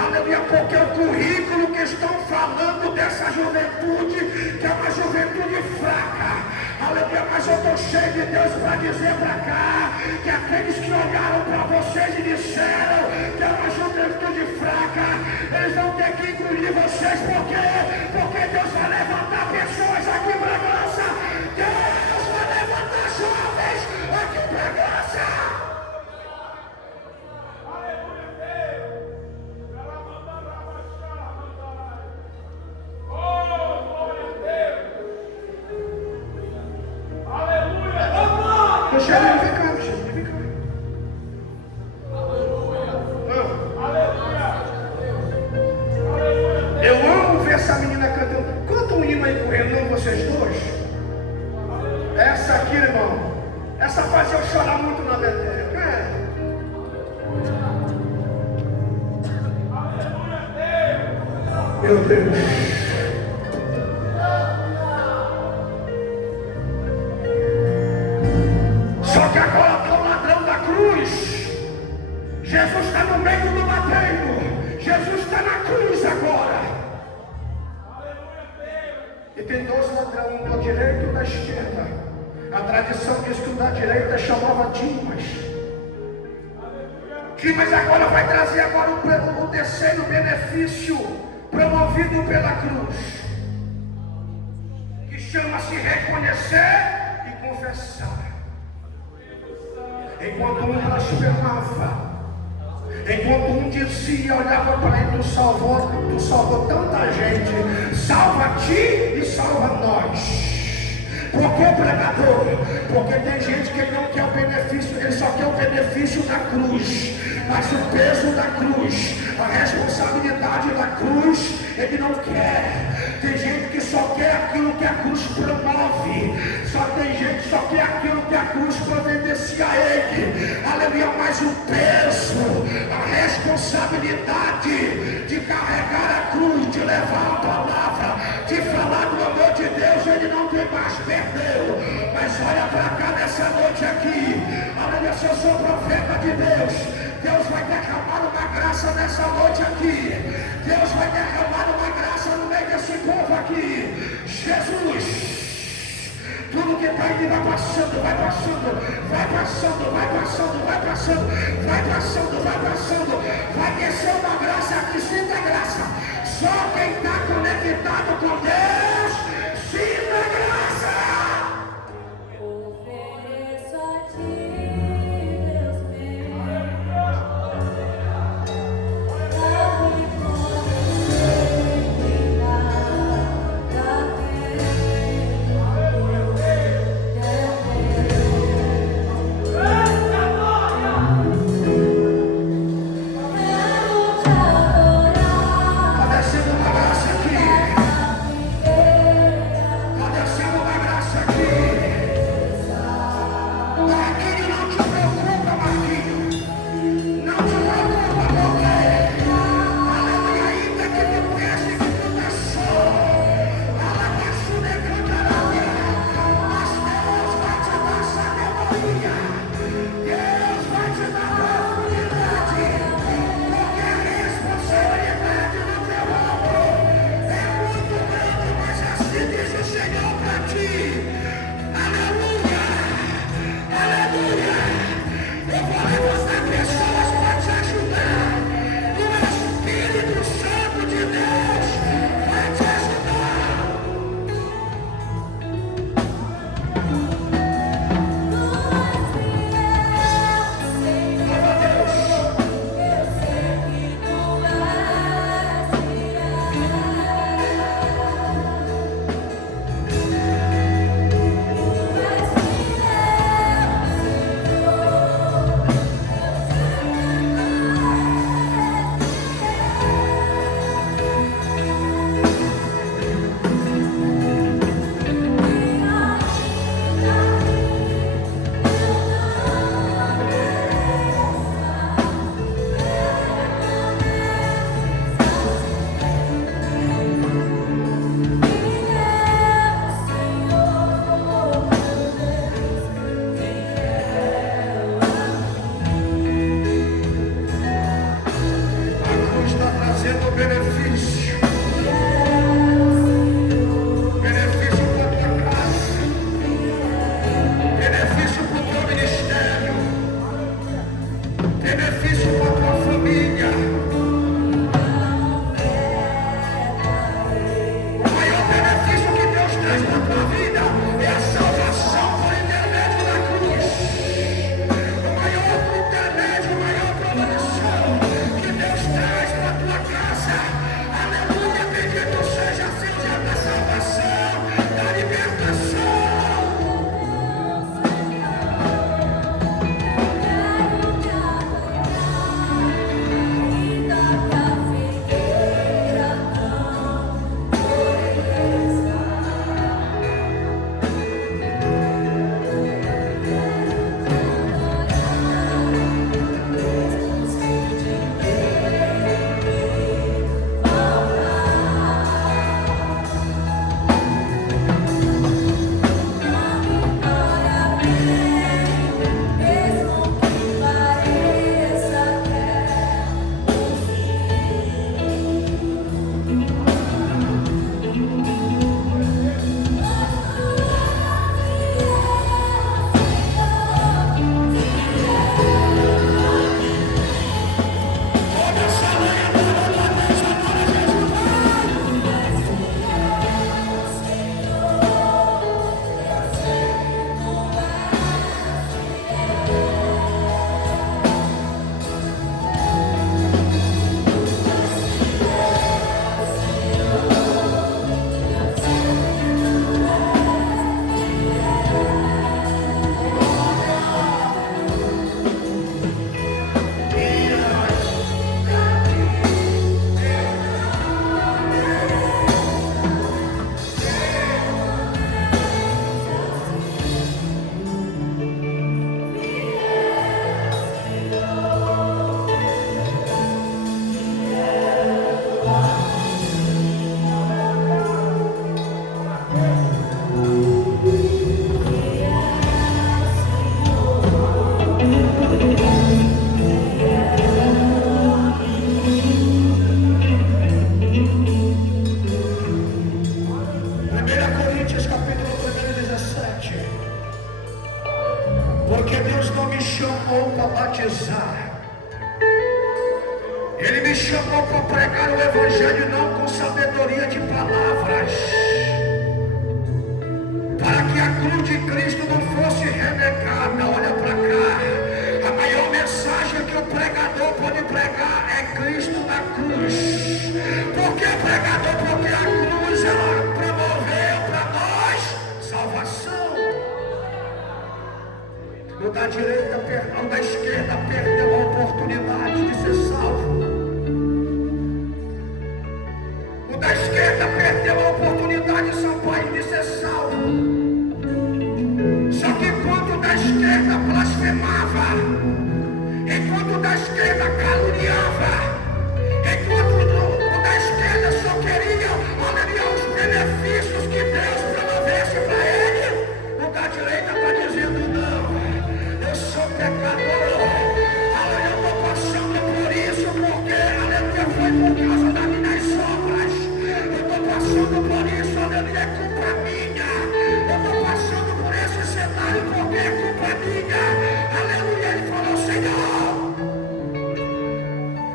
Aleluia. Porque o currículo que estão falando dessa juventude, que é uma juventude fraca, aleluia, mas eu estou cheio de Deus para dizer para cá, que aqueles que olharam para vocês e disseram que é uma juventude fraca, eles vão ter que engolir vocês. Por quê? Porque Deus vai levantar pessoas aqui em Bragança. Deus vai levantar jovens aqui em Bragança. Michele, vem cá, Michele, vem cá. Eu amo ver essa menina cantando. Canta um hino aí correndo, não vocês dois? Essa aqui, irmão, essa faz eu chorar muito na Betel. Meu Deus. Só que agora está o ladrão da cruz. Jesus está no meio do madeiro. Jesus está na cruz agora. E tem dois ladrões, um da direita e um da esquerda. A tradição diz que o da direita chamava Dimas. Dimas agora vai trazer agora o terceiro benefício promovido pela cruz, que chama-se reconhecer e confessar. Enquanto um blasfemava, enquanto um dizia, olhava para ele, tu salvou tanta gente, salva ti e salva nós. Por que, pregador? Porque tem gente que não quer o benefício, ele só quer o benefício da cruz, mas o peso da cruz, a responsabilidade da cruz, ele não quer. Tem gente que só quer aquilo que a cruz promove, só tem gente que só quer aquilo que a cruz providencia a ele. Aleluia. Mas o peso, a responsabilidade de carregar a cruz, de levar a palavra, de falar do amor de Deus, ele não tem mais, perdeu. Mas olha para cá nessa noite aqui, aleluia. Se eu sou profeta de Deus, Deus vai derramar uma graça nessa noite aqui. Deus vai derramar uma graça no meio desse povo aqui. Jesus, tudo que está aí vai passando, vai passando, vai passando, vai passando, vai passando, vai passando, vai passando, vai descer uma graça aqui, sinta graça. Só quem está conectado com Deus, sinta graça. chamou para batizar. Ele me chamou para pregar o Evangelho não com sabedoria de palavras, para que a cruz de Cristo não fosse renegada. Olha para cá. A maior mensagem que o pregador pode pregar é Cristo na cruz. Por que pregador? Porque a cruz ela promoveu para nós salvação. O da direita, o da esquerda perdeu a oportunidade de ser salvo. O da esquerda perdeu a oportunidade, seu pai, de ser salvo. Só que enquanto o da esquerda blasfemava, enquanto o da esquerda caluniava, enquanto o da esquerda só queria, aleluia, os benefícios que Deus promovesse para ele, o da direita está dizendo: não, eu sou pecador, aleluia, eu estou passando por isso, porque, aleluia, foi por causa das minhas obras, eu estou passando por isso, aleluia, é culpa minha, eu estou passando por esse cenário porque é culpa minha, aleluia. Ele falou: Senhor,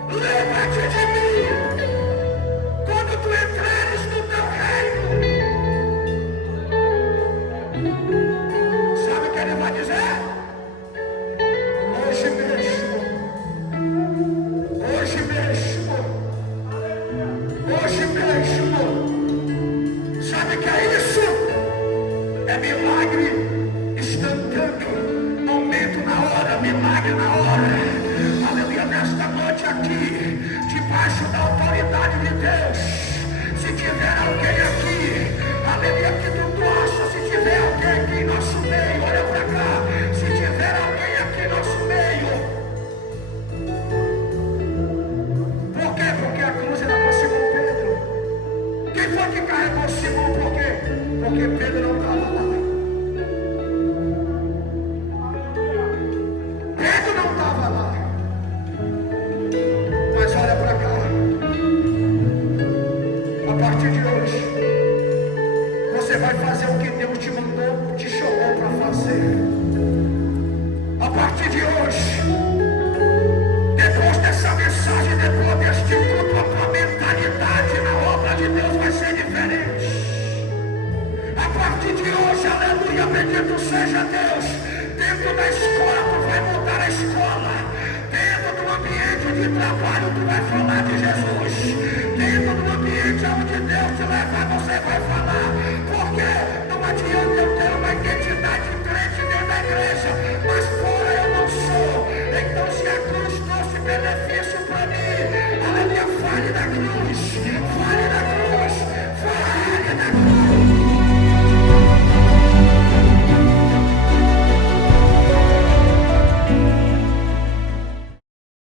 lembra-te de mim quando tu entrares no teu reino. Sabe o que ele vai dizer? Hoje mesmo, hoje mesmo, hoje mesmo. Sabe o que é isso? É milagre instantâneo, momento na hora, milagre na hora. Aleluia, nesta noite aqui, debaixo da autoridade de Deus, se tiver alguém aqui, aleluia, que tu acha, se tiver alguém aqui em nosso meio, olha para cá, se tiver alguém aqui em nosso meio. Por quê? Porque a cruz era para Simão Pedro. Quem foi que carregou Simão? Por quê? Porque Pedro não estava lá. Pedro não estava lá. Mas olha para cá. A partir de hoje, você vai fazer o que Deus te mandou, te chamou para fazer. A partir de hoje, depois dessa mensagem, depois deste culto, a tua mentalidade na obra de Deus vai ser diferente. A partir de hoje, aleluia, bendito seja Deus. Dentro da escola, tu vai mudar a escola. Dentro do ambiente de trabalho, tu vai falar de Jesus. Dentro do ambiente onde Deus te levar, você vai falar. Porque não adianta eu ter uma identidade